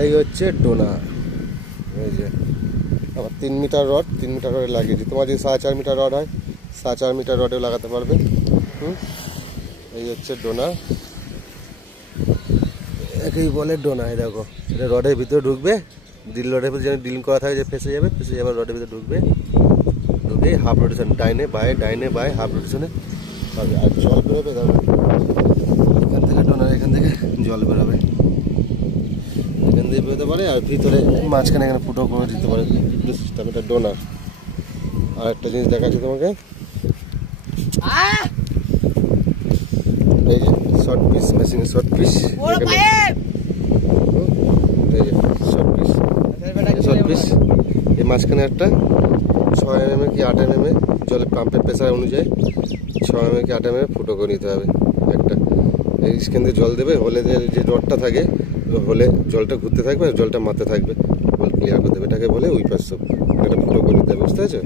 এই হচ্ছে ডোনা। এই যে আবার 3 মিটার রড, 3 মিটার রডে লাগিয়েছি। তোমার যদি 4.5 মিটার রড হয় 4.5 মিটার রডেও লাগাতে পারবে। এই হচ্ছে ডোনা, একেই বলে ডোনা। এই দেখো এটা রডের ভিতরে ঢুকবে, ড্রিল রডের ভিতরে যেন ড্রিল করা থাকে যে ফেসে যাবে, রডের ভিতরে ঢুকবে, ঢুকে হাফ রোটেশন ডাইনে বায়ে হাফ রোটেশনে হবে। আর জল বেরোবে, দেখো এখান থেকে ডোনার এখান থেকে জল বেরোবে, এখান দিয়ে বেরোতে পারে। আর ভিতরে মাঝখানে এখানে ফুটো করে দিতে পারে সিস্টেম। এটা ডোনার। আর একটা জিনিস দেখাচ্ছি তোমাকে, এই যে শর্ট পিস, মেশিনের শর্ট পিস, এই যে শর্ট পিস, এই মাঝখানে একটা 6 mm কি 8 mm জলে পাম্পের প্রেসার অনুযায়ী 6 mm কি 8 mm ফুটো করে নিতে হবে একটা। এই স্ক্যান দিয়ে জল দেবে, হলে যে রডটা থাকে হলে জলটা ঘুরতে থাকবে আর জলটা মারতে থাকবে, বল ক্লিয়ার করে দেবে। এটাকে বলে উইপার সব। এটা ফুটো করে নিতে হবে, বুঝতে পারছো?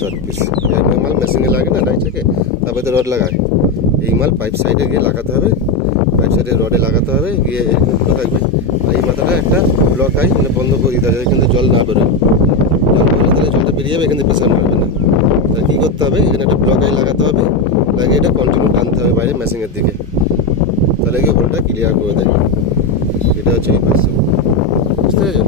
শর্ট পিস এই মাল মেশিনে লাগে না ডাইচাকে, তারপরে তো রড লাগায়। এই মাল পাইপ সাইডে গিয়ে লাগাতে হবে, পাইপ সাইডে রডে লাগাতে হবে, গিয়ে এখানে ফুটো থাকবে। আর এই মাথাটা একটা ব্লক হয়, মানে বন্ধ করে দিতে হবে, এখান থেকে জল না বেরোয়। জল বেরোলে তাহলে জলটা বেরিয়ে যাবে, এখান থেকে প্রেশার মারবে না। তাহলে কী করতে হবে, এখানে একটা ব্লক আই লাগাতে হবে, লাগিয়ে এটা কন্টিনিউ টানতে হবে বাইরে মেশিনের দিকে, তাহলে কি হোলটা ক্লিয়ার করে দেয়। এটা হচ্ছে এই পাশে, বুঝতে পেরেছো?